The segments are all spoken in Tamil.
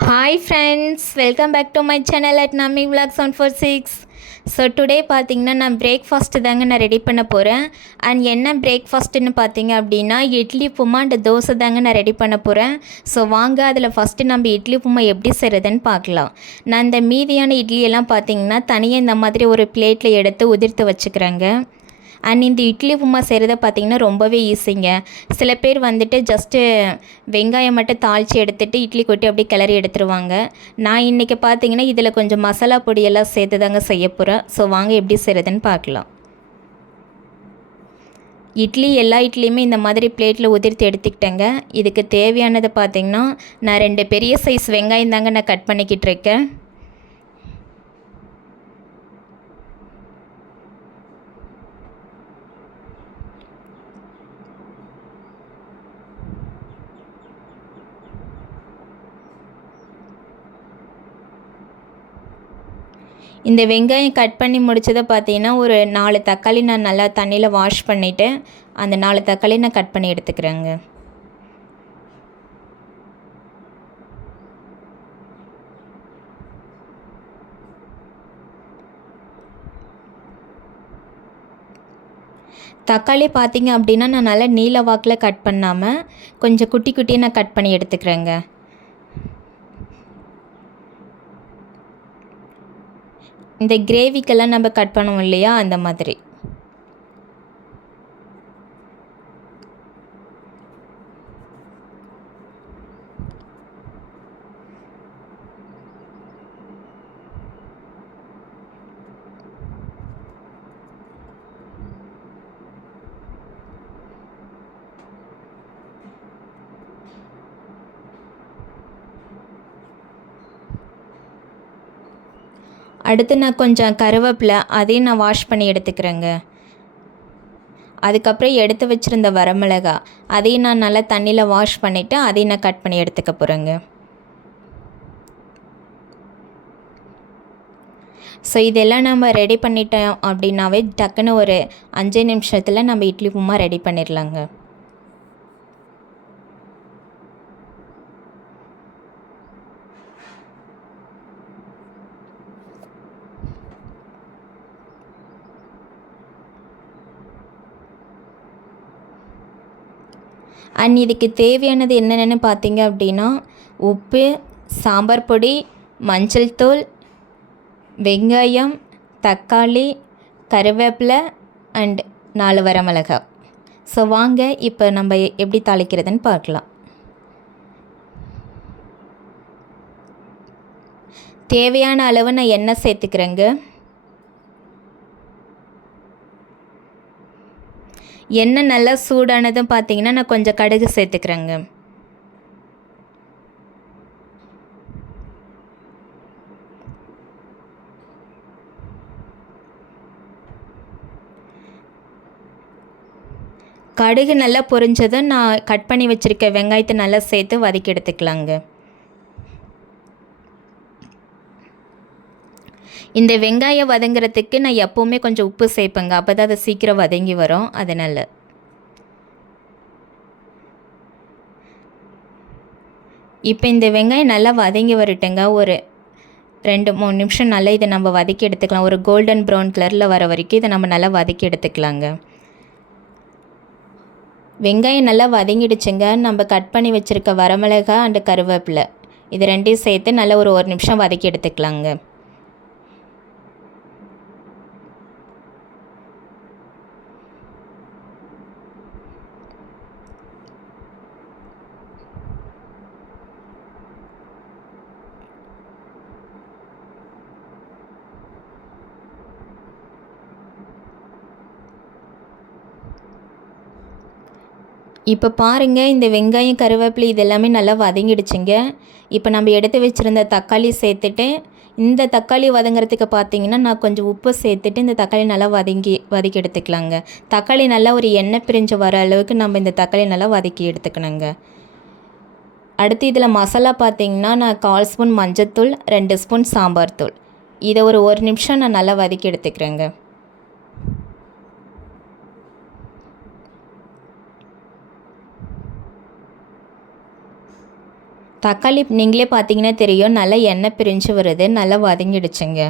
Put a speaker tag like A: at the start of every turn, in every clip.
A: Hi friends welcome back to my channel at Nammi vlogs one four six so today பார்த்தீங்கன்னா நான் பிரேக்ஃபாஸ்ட்டு தாங்க நான் ரெடி பண்ண போகிறேன் அண்ட் என்ன பிரேக்ஃபாஸ்ட்டுன்னு பார்த்தீங்க அப்படின்னா இட்லி உப்புமா அண்ட் தோசை தாங்க நான் ரெடி பண்ண போகிறேன் ஸோ வாங்க அதில் ஃபஸ்ட்டு நம்ம இட்லி உப்புமா எப்படி செய்கிறதுன்னு பார்க்கலாம் நான் இந்த மீதியான இட்லியெல்லாம் பார்த்தீங்கன்னா தனியாக இந்த மாதிரி ஒரு பிளேட்டில் எடுத்து உதிர்த்து வச்சுக்கிறேங்க. அண்ட் இந்த இட்லி உப்புமா செய்கிறத பார்த்தீங்கன்னா ரொம்பவே ஈஸிங்க சில பேர் வந்துட்டு ஜஸ்ட்டு வெங்காயம் மட்டும் தாளித்து எடுத்துகிட்டு இட்லி கொட்டி அப்படியே கிளறி எடுத்துருவாங்க. நான் இன்றைக்கி பார்த்தீங்கன்னா இதில் கொஞ்சம் மசாலா பொடியெல்லாம் சேர்த்து தாங்க செய்ய போகிறேன் ஸோ வாங்க எப்படி செய்கிறதுன்னு பார்க்கலாம். இட்லி எல்லா இட்லியுமே இந்த மாதிரி பிளேட்டில் உதிர்த்து எடுத்துக்கிட்டேங்க. இதுக்கு தேவையானது பார்த்தீங்கன்னா நான் ரெண்டு பெரிய சைஸ் வெங்காயம் தாங்க நான் கட் பண்ணிக்கிட்டு இருக்கேன். இந்த வெங்காயம் கட் பண்ணி முடித்ததை பார்த்தீங்கன்னா ஒரு நாலு தக்காளி நான் நல்லா தண்ணியில் வாஷ் பண்ணிவிட்டு அந்த நாலு தக்காளி நான் கட் பண்ணி எடுத்துக்கிறேங்க. தக்காளி பார்த்தீங்க அப்படின்னா நான் நல்லா நீல வாக்கில் கட் பண்ணாமல் கொஞ்சம் குட்டி குட்டியாக நான் கட் பண்ணி எடுத்துக்கிறேங்க. இந்த கிரேவிக்கெல்லாம் நம்ம கட் பண்ணுவோம் இல்லையா? அந்த மாதிரி. அடுத்து நான் கொஞ்சம் கருவேப்பிலை அதையும் நான் வாஷ் பண்ணி எடுத்துக்கிறேங்க. அதுக்கப்புறம் எடுத்து வச்சுருந்த வரமிளகா அதையும் நான் நல்லா தண்ணியில் வாஷ் பண்ணிவிட்டு அதையும் நான் கட் பண்ணி எடுத்துக்க போகிறேங்க ஸோ இதெல்லாம் நம்ம ரெடி பண்ணிட்டோம் அப்படின்னாவே டக்குன்னு ஒரு அஞ்சு நிமிஷத்தில் நம்ம இட்லி உப்புமா ரெடி பண்ணிடலாங்க அண்ட் இதுக்கு தேவையானது என்னென்னு பார்த்தீங்க அப்படின்னா உப்பு சாம்பார் பொடி மஞ்சள் தூள் வெங்காயம் தக்காளி கருவேப்பிலை அண்ட் நாலு வரமிளகா ஸோ வாங்க இப்போ நம்ம எப்படி தாளிக்கிறதுன்னு பார்க்கலாம். தேவையான அளவு நான் எண்ணெய் சேர்த்துக்கிறேங்க. எண்ணெய் நல்லா சூடானதும் பார்த்தீங்கன்னா நான் கொஞ்சம் கடுகு சேர்த்துக்கிறேங்க. கடுகு நல்லா பொரிஞ்சதும் நான் கட் பண்ணி வச்சுருக்க வெங்காயத்தை நல்லா சேர்த்து வதக்கி எடுத்துக்கலாங்க. இந்த வெங்காயம் வதங்குறதுக்கு நான் எப்போவுமே கொஞ்சம் உப்பு சேர்ப்பேங்க. அப்போ தான் அதை சீக்கிரம் வதங்கி வரும். அதனால். இப்போ இந்த வெங்காயம் நல்லா வதங்கி வரட்டுங்க. ஒரு ரெண்டு மூணு நிமிஷம் நல்லா இதை நம்ம வதக்கி எடுத்துக்கலாம். ஒரு கோல்டன் ப்ரௌன் கலரில் வர வரைக்கும் இதை நம்ம நல்லா வதக்கி எடுத்துக்கலாங்க. வெங்காயம் நல்லா வதங்கிடுச்சுங்க. நம்ம கட் பண்ணி வச்சுருக்க வரமிளகா அண்டு கருவேப்பிலை. இது ரெண்டையும் சேர்த்து நல்லா ஒரு ஒரு நிமிஷம் வதக்கி எடுத்துக்கலாங்க. இப்போ பாருங்கள் இந்த வெங்காயம் கருவேப்பிலை இது எல்லாமே நல்லா வதங்கிடுச்சுங்க. இப்போ நம்ம எடுத்து வச்சுருந்த தக்காளி சேர்த்துட்டு இந்த தக்காளி வதங்குறதுக்கு பார்த்தீங்கன்னா நான் கொஞ்சம் உப்பு சேர்த்துட்டு இந்த தக்காளி நல்லா வதங்கி வதக்கி எடுத்துக்கலாங்க. தக்காளி நல்லா ஒரு எண்ணெய் பிரிஞ்சு வர அளவுக்கு நம்ம இந்த தக்காளி நல்லா வதக்கி எடுத்துக்கணுங்க. அடுத்து இதில் மசாலா பார்த்தீங்கன்னா நான் கால் ஸ்பூன் மஞ்சத்தூள் ரெண்டு ஸ்பூன் சாம்பார் தூள். இதை ஒரு ஒரு நிமிஷம் நான் நல்லா வதக்கி எடுத்துக்கிறேங்க. தக்காளி நீங்களே பார்த்தீங்கன்னா தெரியும். நல்லா எண்ணெய் பிரிஞ்சு வருது. நல்லா வதங்கிடுச்சுங்க.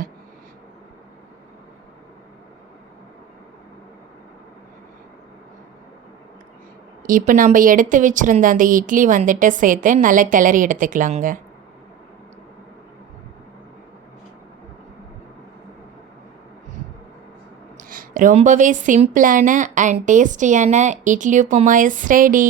A: இப்போ நம்ம எடுத்து வச்சுருந்த அந்த இட்லி வந்துட்டு சேர்த்து நல்லா கிளறி எடுத்துக்கலாங்க. ரொம்பவே சிம்பிளான அண்ட் டேஸ்டியான இட்லி உப்புமா இஸ் ரெடி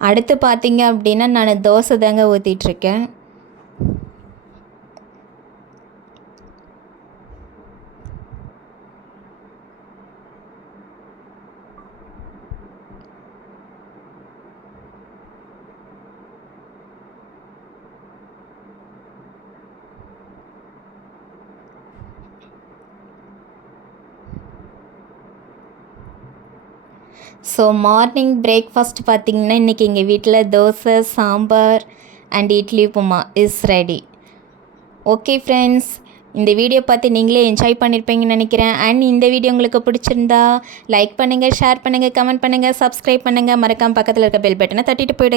A: அடுத்து பார்த்தீங்க அப்படின்னா நான் தோசை தாங்க ஊற்றிட்டுருக்கேன் ஸோ மார்னிங் பிரேக்ஃபாஸ்ட் பார்த்திங்கன்னா இன்றைக்கி எங்கள் வீட்டில் dosa sambar and idli upma is ready okay friends இந்த வீடியோ பார்த்து நீங்களே என்ஜாய் பண்ணியிருப்பீங்கன்னு நினைக்கிறேன். அண்ட் இந்த வீடியோ உங்களுக்கு பிடிச்சிருந்தா லைக் பண்ணுங்கள் ஷேர் பண்ணுங்கள் கமெண்ட் பண்ணுங்கள் சப்ஸ்கிரைப் பண்ணுங்கள் மறக்காமல் பக்கத்தில் இருக்க பெல் பட்டனை தட்டிட்டு போயிடுங்க.